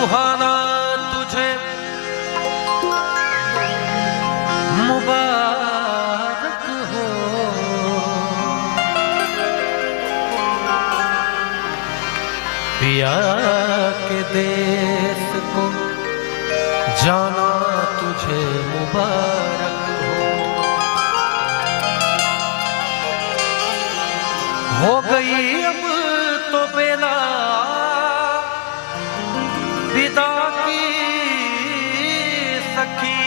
सुहाना तुझे मुबारक हो, पिया के देश को जाना तुझे मुबारक हो गई अब तो बेला विदा की सखी,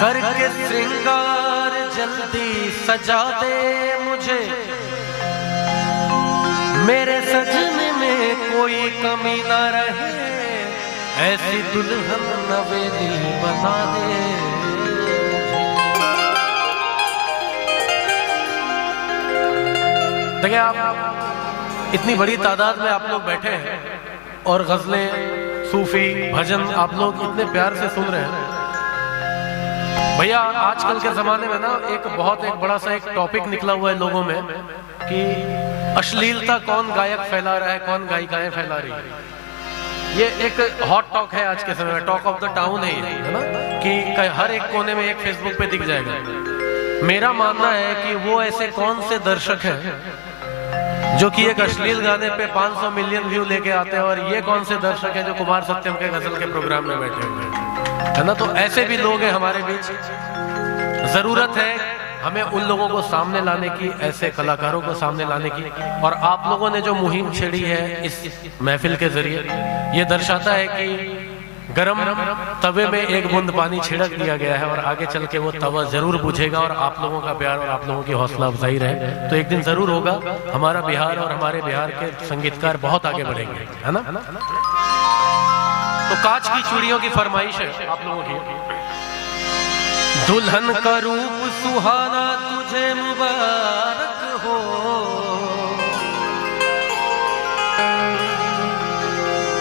करके श्रृंगार जल्दी सजा दे मुझे, मेरे सजने में कोई कमी ना रहे, ऐसी दुल्हन नवेली बना दे। देखिए आप इतनी बड़ी तादाद में आप लोग बैठे हैं और गजलें, सूफी, भजन आप लोग इतने प्यार से सुन रहे हैं। भैया आजकल के जमाने में ना एक बड़ा सा एक टॉपिक निकला हुआ है लोगों में कि अश्लीलता कौन गायक फैला रहा है, कौन गायिकाएं फैला रही है। ये एक हॉट टॉक है आज के समय में, टॉक ऑफ द टाउन है ना, कि हर एक कोने में एक फेसबुक पे दिख जाएगा। मेरा मानना है कि वो ऐसे कौन से दर्शक हैं जो कि एक अश्लील गाने पे 500 मिलियन व्यू लेके आते हैं, और ये कौन से दर्शक हैं जो कुमार सत्यम के गजल के प्रोग्राम में बैठे हुए हैं, है ना। तो ऐसे भी लोग हैं हमारे बीच। जरूरत है हमें उन लोगों को सामने लाने की, ऐसे कलाकारों को सामने लाने की। और आप लोगों ने जो मुहिम छेड़ी है इस महफिल के जरिए, ये दर्शाता है कि गरम तवे में एक बूंद पानी छिड़क दिया गया है और आगे चल के वो तवा जरूर बुझेगा, और आप लोगों का प्यार और आप लोगों की हौसला अफजाई रहे तो एक दिन जरूर होगा हमारा बिहार और हमारे बिहार के संगीतकार बहुत आगे बढ़ेंगे, है ना। तो कांच की चूड़ियों की फरमाइश है आप लोगों की। दुल्हन का रूप सुहाना तुझे मुबारक हो,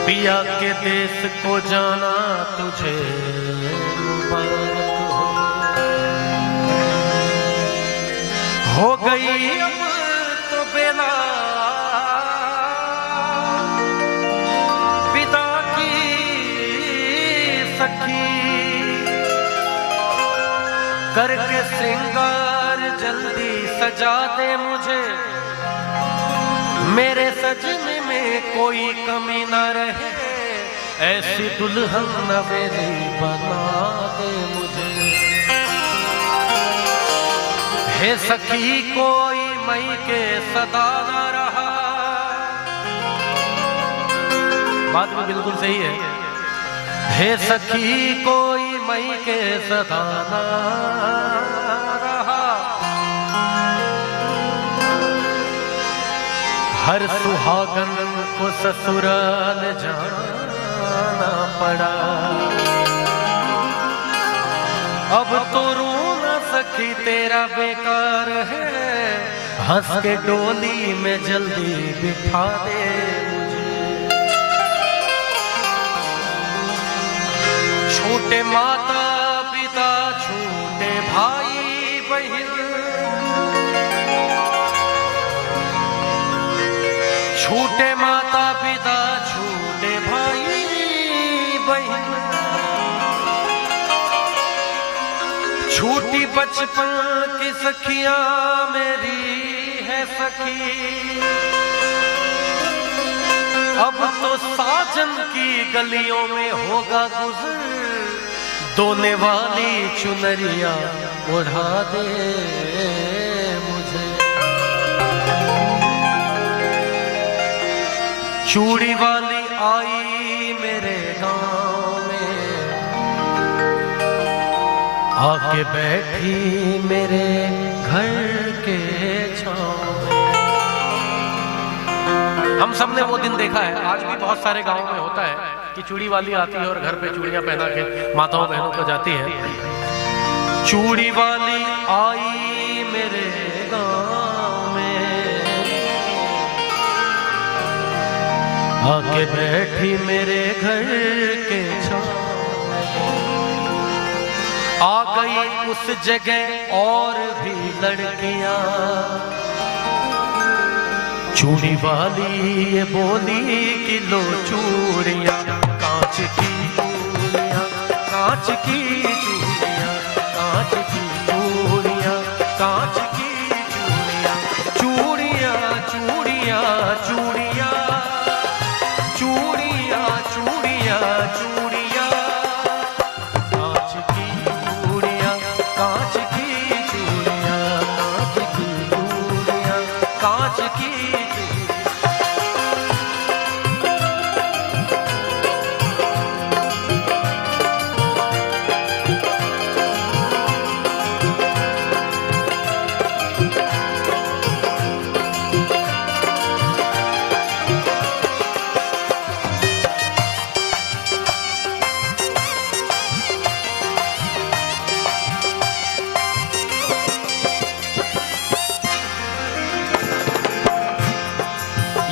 पिया के देश को जाना तुझे मुबारक हो गई अब तो बेला विदा की सखी, करके श्रृंगार जल्दी सजा दे मुझे, मेरे सजने में कोई कमी ना रहे, ऐसी दुल्हन नवेली बना दे मुझे। हे सखी कोई मई के सदा ना रहा, बात भी बिल्कुल सही है। हे सखी कोई मई के सदा ना रहा, हर सुहागन को ससुराल जाना पड़ा, अब तो रो न सकी तेरा बेकार है, हंस के डोली में जल्दी बिठा दे मुझे। छोटे माता पिता छोटे भाई बहन, छोटे माता पिता छोटे भाई बहन, छोटी बचपन की सखियां मेरी है सखी, अब तो साजन की गलियों में होगा गुजर, दोने वाली चुनरिया उड़ा दे मुझे। चूड़ी वाली आई मेरे गांव में, आके बैठी मेरे घर के छांव में। हम सब ने वो दिन देखा है, आज भी बहुत सारे गांवों में होता है कि चूड़ी वाली आती है और घर पे चूड़ियां पहना के माताओं बहनों को जाती है। चूड़ी वाली आई मेरे गांव में, आके बैठी मेरे घर के छांव, आ गई उस जगह और भी लड़कियां, चूड़ी वाली ये बोली कि लो चूड़ियाँ कांच की चूड़ियाँ, कांच की चूड़ियाँ, कांच की चूड़ियाँ, कांच की चूड़ियाँ, चूड़ियाँ चूड़ियाँ चूड़ियाँ, चूड़ियाँ चूड़ियाँ चूड़ियाँ, कांच की चूड़ियाँ, कांच की चूड़ियाँ, कांच की चूड़ियाँ, कांच की।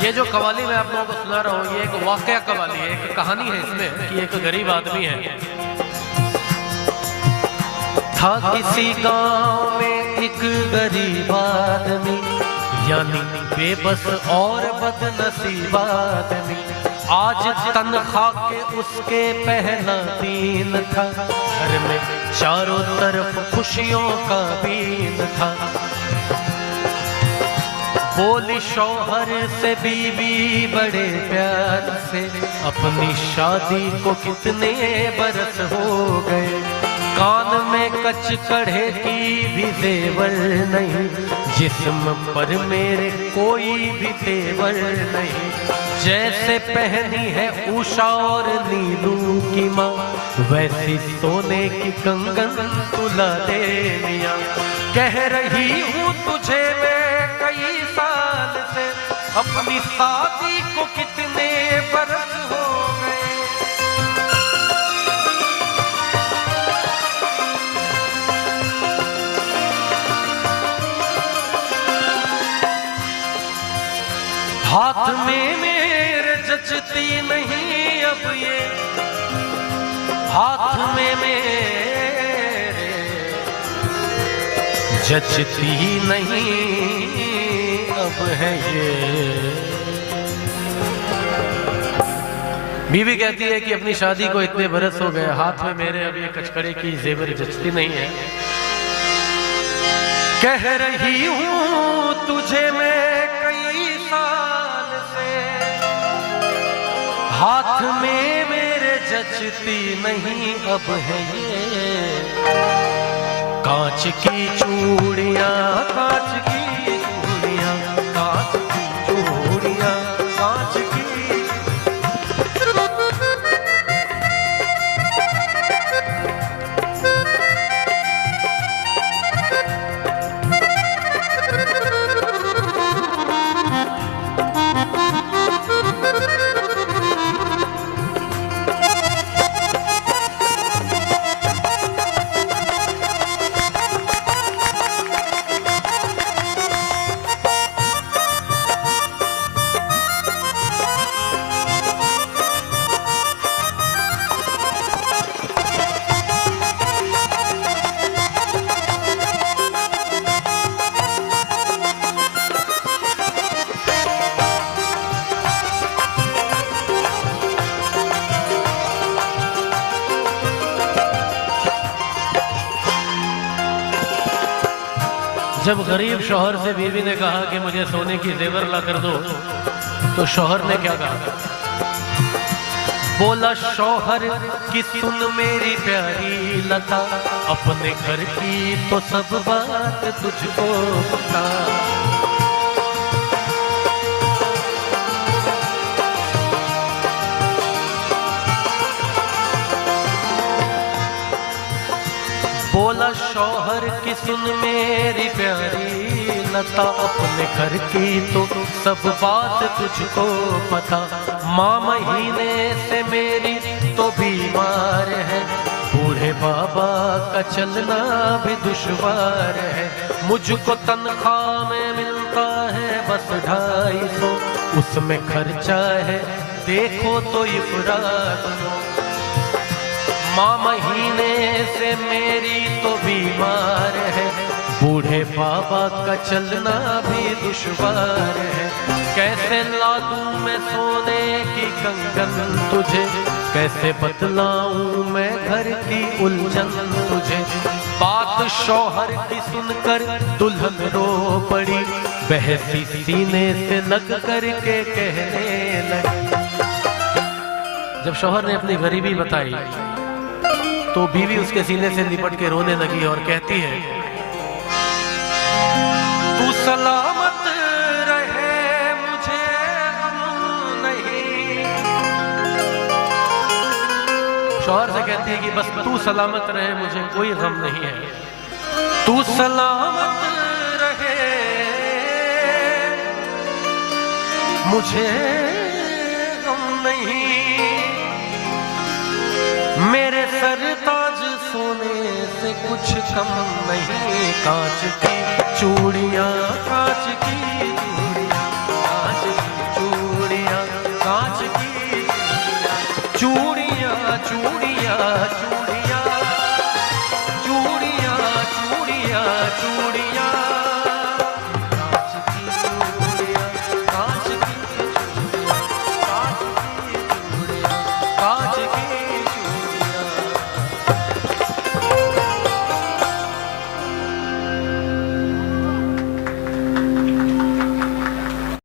ये जो कवाली मैं आप लोगों को सुना रहा हूँ, ये एक वाकया कवाली है, एक कहानी है इसमें कि एक गरीब आदमी है। था किसी गांव में एक गरीब आदमी, यानी बेबस और बदनसीब आदमी। आज तनख्वाह के उसके पहला दिन था, घर में चारों तरफ खुशियों का बीन था। बोली शौहर से बीवी बड़े प्यार से, अपनी शादी को कितने बरस हो गए। कान में कच कढ़े की भी जेवर नहीं, जिस्म पर मेरे कोई भी तेवर नहीं। जैसे पहनी है उषा और नीलू की माँ, वैसी सोने की कंगन तुला दे मियां। कह रही हूँ तुझे मैं कई साल से, अपनी शादी को कितने बरस हो गए। हाथ में मेरे जचती नहीं अब ये, हाथ में मेरे जचती नहीं अब है ये। बीवी कहती है कि अपनी शादी को इतने बरस हो गए, हाथ में मेरे अब ये कचकड़े की जेवर जचती नहीं है। कह रही हूँ तुझे मैं कई साल से, हाथ में मेरे जचती नहीं अब है ये। कांच की चूड़ियाँ, कांच की चूड़ियाँ, कांच की चूड़ियाँ, कांच की। जब गरीब शौहर से बीवी ने कहा कि मुझे सोने की जेवर ला कर दो, तो शौहर ने क्या कहा? बोला शौहर कि सुन मेरी प्यारी लता, अपने घर की तो सब बात तुझको पता। बोला शौहर की सुन मेरी प्यारी लता, अपने घर की तो सब बात तुझको पता। माँ महीने से मेरी तो बीमार है, बूढ़े बाबा का चलना भी दुश्वार है। मुझको तनख्वाह में मिलता है बस 250, उसमें खर्चा है देखो तो इफरात हो। माँ महीने से मेरी तो बीमार है, बूढ़े बाबा का चलना भी दुश्वार है, कैसे ला दूं मैं सोने की कंगन तुझे, कैसे बतलाऊं मैं घर की उलझन तुझे। बात शौहर की सुनकर दुल्हन रो पड़ी, बहसी सीने से लग करके कहने लगी। जब शौहर ने अपनी गरीबी बताई तो बीवी उसके सीने से लिपट के रोने लगी और कहती है, तू सलामत रहे मुझे गम नहीं। शौहर से कहती है कि बस तू सलामत रहे, मुझे कोई गम नहीं है। तू सलामत रहे मुझे गम नहीं, मेरे सरताज सोने से कुछ कम नहीं, कांच की चूड़ियां कांच की